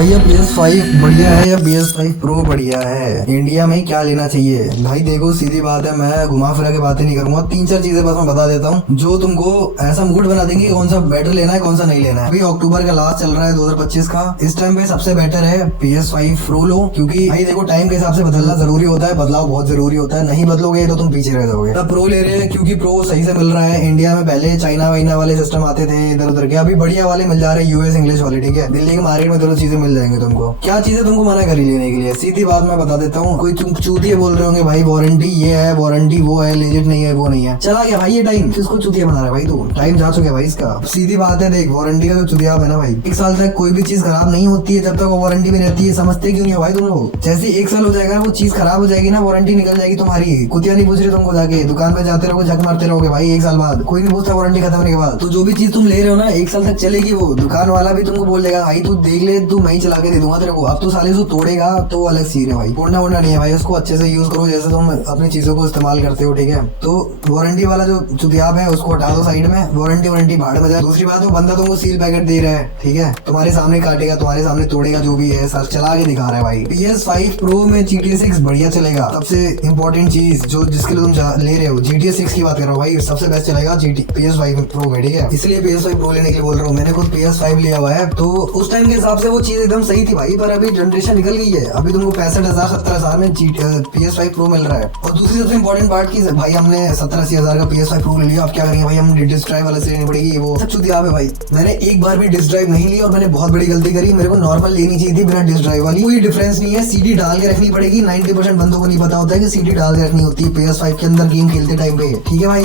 भैया PS5 बढ़िया है या PS5 प्रो बढ़िया है? इंडिया में क्या लेना चाहिए? भाई देखो सीधी बात है, मैं घुमा फिरा के बातें नहीं करूंगा। 3-4 चीजें बस मैं बता देता हूँ जो तुमको ऐसा मूड बना देंगे कि कौन सा बेटर लेना है कौन सा नहीं लेना है। अभी अक्टूबर का लास्ट चल रहा है 2025 का। इस टाइम पे सबसे बेटर है PS5 प्रो लो, क्योंकि भाई देखो टाइम के हिसाब से बदलना जरूरी होता है, बदलाव बहुत जरूरी होता है। नहीं बदलोगे तो तुम पीछे रह जाओगे। तब प्रो ले रहे हैं क्योंकि प्रो सही से मिल रहा है इंडिया में। पहले चाइना वाइना वाले सिस्टम आते थे इधर उधर के, अभी बढ़िया वाले मिल जा रहे हैं, यूएस इंग्लिश वाले। ठीक है, दिल्ली के मार्केट में दोनों चीजें मिल जाएंगे तुमको। क्या चीजें तुमको मना करी लेने के लिए? सीधी बात मैं बता देता हूँ। कोई तुम चूतिया बोल रहे होंगे भाई वारंटी ये है वारंटी वो है, लेजिट नहीं है वो नहीं है। चला गया भाई ये टाइम, किसको चूतिया बना रहा है भाई? तू टाइम जा चुके भाई इसका। सीधी बात है, देख वारंटी का जो चुतिया है ना भाई, 1 साल तक कोई भी चीज खराब नहीं होती है जब तक वो वारंटी में रहती है। समझते क्यों नहीं हो भाई तुम लोग? जैसे 1 साल हो जाएगा वो चीज खराब हो जाएगी ना, वारंटी निकल जाएगी तुम्हारी। कुतिया नहीं पूछ रही तुमको, जाके दुकान पे जाते रहोगे झक मारते रहोगे भाई। 1 साल बाद कोई नहीं पूछता वारंटी खत्म होने के बाद। तो जो भी चीज तुम ले रहे हो ना 1 साल तक चलेगी। वो दुकान वाला भी तुमको बोल देगा भाई तू देख ले, तू मैं ही चला के दे दूंगा तेरे को। अब तो साले उसको तोड़ेगा तो अलग चीज है भाई, तोड़ना वोड़ना नहीं है भाई। उसको अच्छे से यूज करो जैसे तुम अपनी चीजों को इस्तेमाल करते हो। ठीक है, तो वारंटी वाला जो चुतियाब है उसको हटा दो साइड में। वारंटी भाड़ में जाए। दूसरी बात, वो बंदा तुमको सील पैकेट दे रहा है, ठीक है, तुम्हारे सामने काटेगा, तुम्हारे सामने तोड़ेगा, जो भी है सर चला के दिखा रहा है भाई। PS5 प्रो में GTA 6 बढ़िया चलेगा। सबसे इंपॉर्टेंट चीज जो जिसके लिए तुम ले रहे हो, GTA 6 की बात कर रहा हूँ भाई, सबसे बेस्ट चलेगा PS5 प्रो में। ठीक है, इसलिए PS5 प्रो लेने के लिए बोल रहा हूँ। मैंने खुद PS5 लिया हुआ है, तो उस टाइम के हिसाब से वो चीज एकदम सही थी भाई। पर अभी जनरेशन निकल गई है, अभी तुमको 65,000-70,000 में PS5 प्रो मिल रहा है। और दूसरी सबसे इंपॉर्टेंट बात की भाई, हमने 70-80,000 का PS5 प्रो ले लिया, अब क्या करेंगे भाई? हम डिस्क ड्राइव वाले से लेनी पड़ेगी। वो सब चुतिया है भाई। मैंने एक बार भी डिस्क ड्राइव नहीं ली और मैंने बहुत बड़ी गलती करी। मेरे को नॉर्मल लेनी चाहिए थी बिना डिस्क ड्राइव वाली। कोई डिफरेंस नहीं है, CD डाल के रखनी पड़ेगी। 90% बंदों को नहीं पता होता है कि CD डाल के रखनी होती है PS5 के अंदर गेम खेलते टाइम पे। ठीक है भाई,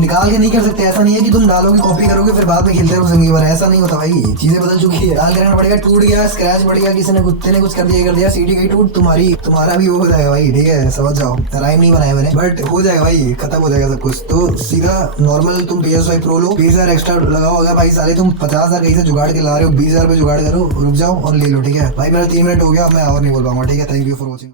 निकाल के नहीं कर सकते। ऐसा नहीं है कि तुम डालोगे कॉपी करोगे फिर बाद में खेलते रहो जिंदगी भर, ऐसा नहीं होता भाई। चीजें बदल चुकी है, डाल के रखना पड़ेगा। टूट गया, स्क्रैच पड़ गया, किसी ने कुत्ते ने कुछ कर दिया, CD गई टूट, तुम्हारा भी वो हो जाएगा भाई। ठीक है, समझ जाओ, राइम नहीं बनाया मैंने, बट हो जाएगा भाई, खत्म हो जाएगा सब कुछ। तो सीधा नॉर्मल तुम PS5 प्रो लो, 20,000 एक्स्ट्रा लगाओ। अगर भाई साले तुम 50,000 कहीं से जुगाड़ के ला रहे हो, 20,000 पे जुगाड़ करो, रुक जाओ और ले लो। ठीक है भाई, मेरा 3 मिनट हो गया, मैं और नहीं बोल पाऊंगा। ठीक है, थैंक यू फॉर वॉचिंग।